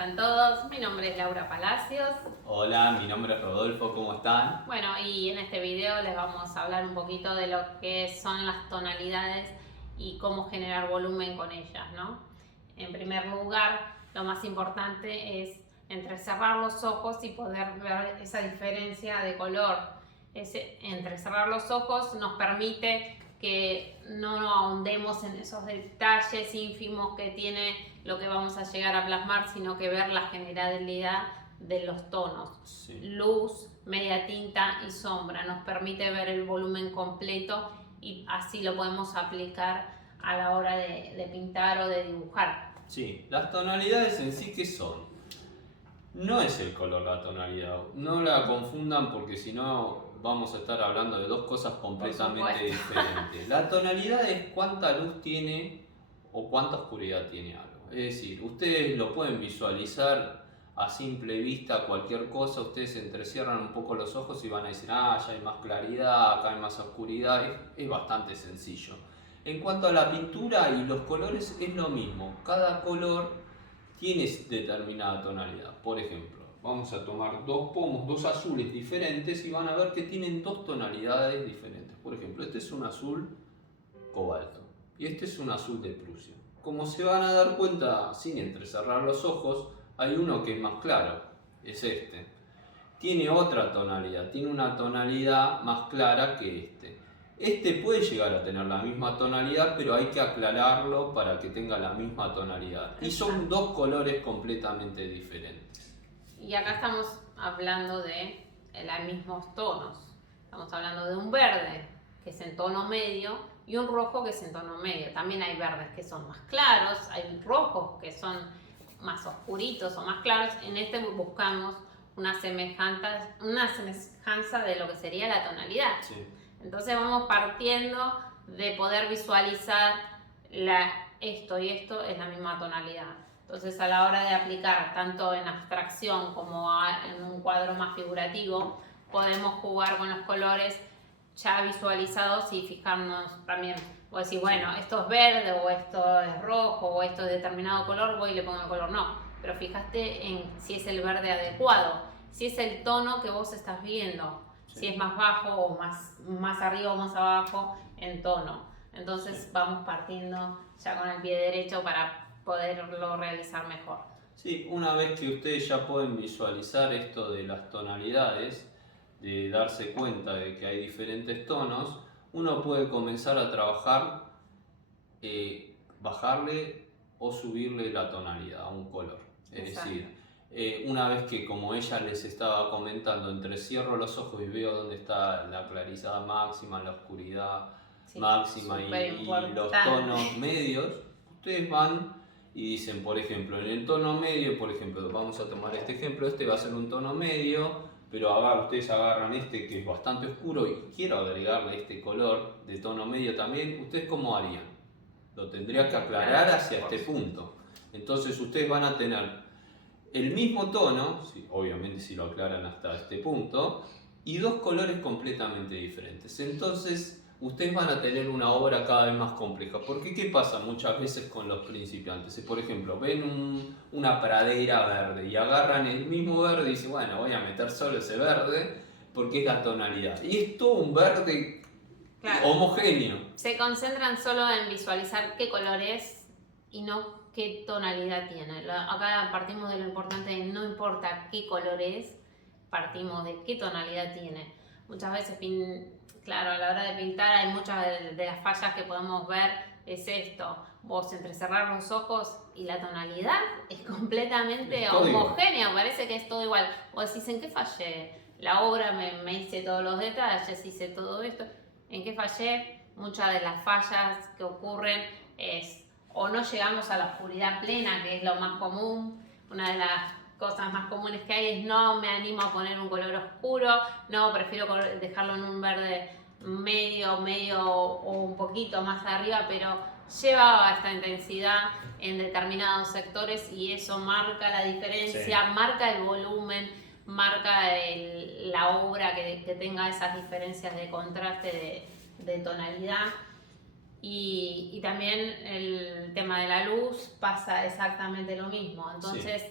están todos? Mi nombre es Laura Palacios. Hola, mi nombre es Rodolfo, ¿cómo están? Bueno, y en este video les vamos a hablar un poquito de lo que son las tonalidades y cómo generar volumen con ellas, ¿no? En primer lugar, lo más importante es entrecerrar los ojos y poder ver esa diferencia de color. Entrecerrar los ojos nos permite que no nos ahondemos en esos detalles ínfimos que tiene lo que vamos a llegar a plasmar, sino que ver la generalidad de los tonos. Sí. Luz, media tinta y sombra nos permite ver el volumen completo y así lo podemos aplicar a la hora de pintar o de dibujar. Sí, las tonalidades en sí, ¿qué son? No es el color la tonalidad, no la confundan porque si no vamos a estar hablando de dos cosas completamente diferentes. La tonalidad es cuánta luz tiene o cuánta oscuridad tiene algo. Es decir, ustedes lo pueden visualizar a simple vista cualquier cosa, ustedes entrecierran un poco los ojos y van a decir, ah, ya hay más claridad, acá hay más oscuridad, es bastante sencillo. En cuanto a la pintura y los colores es lo mismo, cada color tiene determinada tonalidad. Por ejemplo, vamos a tomar dos pomos, dos azules diferentes y van a ver que tienen dos tonalidades diferentes. Por ejemplo, este es un azul cobalto y este es un azul de Prusia. Como se van a dar cuenta sin entrecerrar los ojos, hay uno que es más claro, es este. Tiene otra tonalidad, tiene una tonalidad más clara que este. Este puede llegar a tener la misma tonalidad, pero hay que aclararlo para que tenga la misma tonalidad. Y son dos colores completamente diferentes. Y acá estamos hablando de los mismos tonos. Estamos hablando de un verde, que es en tono medio, y un rojo, que es en tono medio. También hay verdes que son más claros, hay rojos que son más oscuritos o más claros. En este buscamos una semejanza de lo que sería la tonalidad. Sí. Entonces vamos partiendo de poder visualizar esto y esto es la misma tonalidad. Entonces a la hora de aplicar tanto en abstracción como en un cuadro más figurativo, podemos jugar con los colores ya visualizados y fijarnos también. O decir, bueno, esto es verde o esto es rojo o esto es determinado color, voy y le pongo el color. No, pero fíjate en si es el verde adecuado, si es el tono que vos estás viendo. Si es más bajo o más arriba o más abajo en tono. Entonces vamos partiendo ya con el pie derecho para poderlo realizar mejor. Sí, una vez que ustedes ya pueden visualizar esto de las tonalidades, de darse cuenta de que hay diferentes tonos, uno puede comenzar a trabajar, bajarle o subirle la tonalidad a un color. Es decir, una vez que, como ella les estaba comentando, entrecierro los ojos y veo dónde está la claridad máxima, la oscuridad máxima y los tonos medios, ustedes van y dicen, por ejemplo, en el tono medio, por ejemplo, vamos a tomar este ejemplo, este va a ser un tono medio, pero ustedes agarran este que es bastante oscuro y quiero agregarle este color de tono medio también, ¿ustedes cómo harían? Lo tendría que aclarar hacia este punto. Entonces ustedes van a tener el mismo tono, obviamente si lo aclaran hasta este punto, y dos colores completamente diferentes. Entonces ustedes van a tener una obra cada vez más compleja. Porque ¿qué pasa muchas veces con los principiantes? Por ejemplo, ven una pradera verde y agarran el mismo verde y dicen, bueno, voy a meter solo ese verde porque es la tonalidad. Y es todo un verde homogéneo. Se concentran solo en visualizar qué color es y no qué tonalidad tiene. Acá partimos de lo importante de no importa qué color es, partimos de qué tonalidad tiene. Muchas veces, claro, a la hora de pintar hay muchas de las fallas que podemos ver, es esto. Vos entrecerrar los ojos y la tonalidad es completamente homogénea, parece que es todo igual. Vos decís, ¿en qué fallé? La obra me hice todos los detalles, hice todo esto. ¿En qué fallé? Muchas de las fallas que ocurren es o no llegamos a la oscuridad plena, que es lo más común. Una de las cosas más comunes que hay es no me animo a poner un color oscuro, no, prefiero dejarlo en un verde medio o un poquito más arriba, pero lleva esta intensidad en determinados sectores y eso marca la diferencia, marca el volumen, marca la obra que tenga esas diferencias de contraste de tonalidad. Y también el tema de la luz pasa exactamente lo mismo. Entonces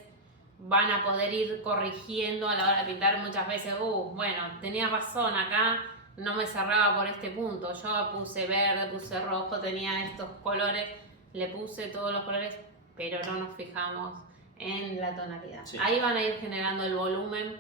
van a poder ir corrigiendo a la hora de pintar muchas veces. Bueno, tenía razón acá, no me cerraba por este punto. Yo puse verde, puse rojo, tenía estos colores, le puse todos los colores, pero no nos fijamos en la tonalidad. Sí. Ahí van a ir generando el volumen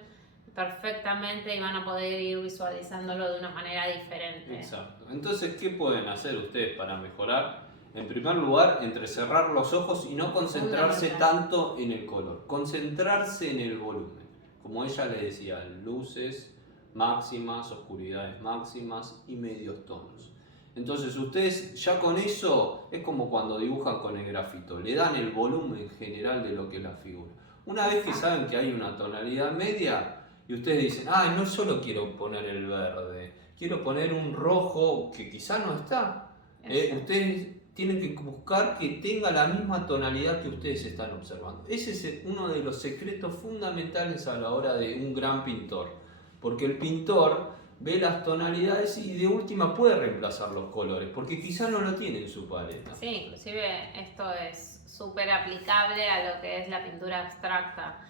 perfectamente y van a poder ir visualizándolo de una manera diferente. Exacto. Entonces, ¿qué pueden hacer ustedes para mejorar? En primer lugar, entrecerrar los ojos y no concentrarse tanto en el color, concentrarse en el volumen. Como ella le decía, luces máximas, oscuridades máximas y medios tonos. Entonces ustedes ya con eso es como cuando dibujan con el grafito, le dan el volumen general de lo que es la figura. Una vez que saben que hay una tonalidad media y ustedes dicen, no solo quiero poner el verde, quiero poner un rojo que quizá no está. Ustedes tienen que buscar que tenga la misma tonalidad que ustedes están observando. Ese es uno de los secretos fundamentales a la hora de un gran pintor, porque el pintor ve las tonalidades y de última puede reemplazar los colores, porque quizá no lo tiene en su paleta. Sí, inclusive esto es súper aplicable a lo que es la pintura abstracta.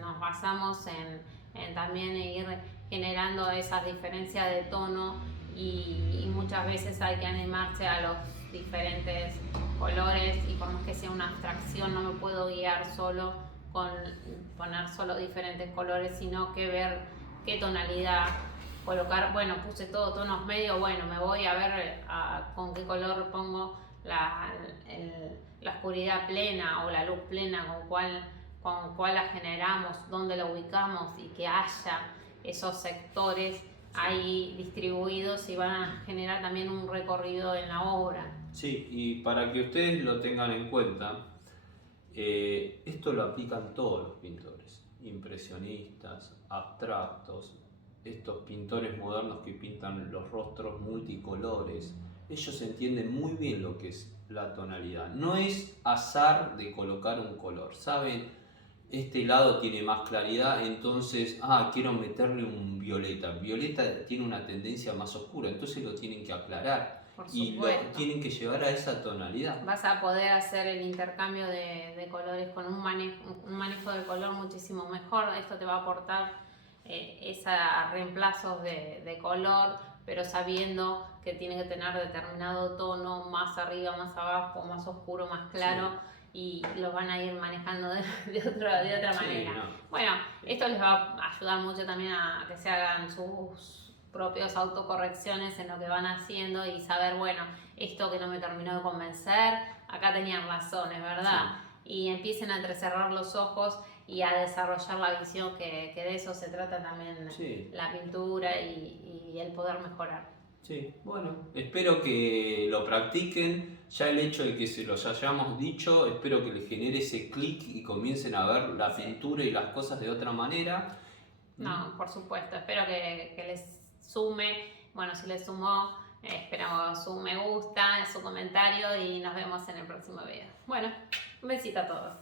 Nos basamos en también ir generando esas diferencias de tono y muchas veces hay que animarse a los diferentes colores y por más que sea una abstracción no me puedo guiar solo con poner solo diferentes colores, sino que ver qué tonalidad colocar. Bueno, puse todo tonos medios, bueno, me voy a ver con qué color pongo la oscuridad plena o la luz plena, con cuál la generamos, dónde la ubicamos y que haya esos sectores ahí distribuidos y van a generar también un recorrido en la obra. Sí, y para que ustedes lo tengan en cuenta, esto lo aplican todos los pintores, impresionistas, abstractos, estos pintores modernos que pintan los rostros multicolores. Ellos entienden muy bien lo que es la tonalidad. No es azar de colocar un color, ¿saben? Este lado tiene más claridad, entonces, quiero meterle un violeta. Violeta tiene una tendencia más oscura, entonces lo tienen que aclarar y lo tienen que llevar a esa tonalidad. Vas a poder hacer el intercambio de colores con un manejo de color muchísimo mejor. Esto te va a aportar esos reemplazos de color, pero sabiendo que tiene que tener determinado tono, más arriba, más abajo, más oscuro, más claro. Sí. Y los van a ir manejando de otra manera. No. Bueno, esto les va a ayudar mucho también a que se hagan sus propios autocorrecciones en lo que van haciendo y saber, bueno, esto que no me terminó de convencer, acá tenían razones, ¿verdad? Sí. Y empiecen a entrecerrar los ojos y a desarrollar la visión, que de eso se trata también. Sí. La pintura y el poder mejorar. Sí, bueno, espero que lo practiquen. Ya el hecho de que se los hayamos dicho, espero que les genere ese clic y comiencen a ver la pintura y las cosas de otra manera. No, por supuesto, espero que les sume. Bueno, si les sumó, esperamos su me gusta, su comentario y nos vemos en el próximo video. Bueno, un besito a todos.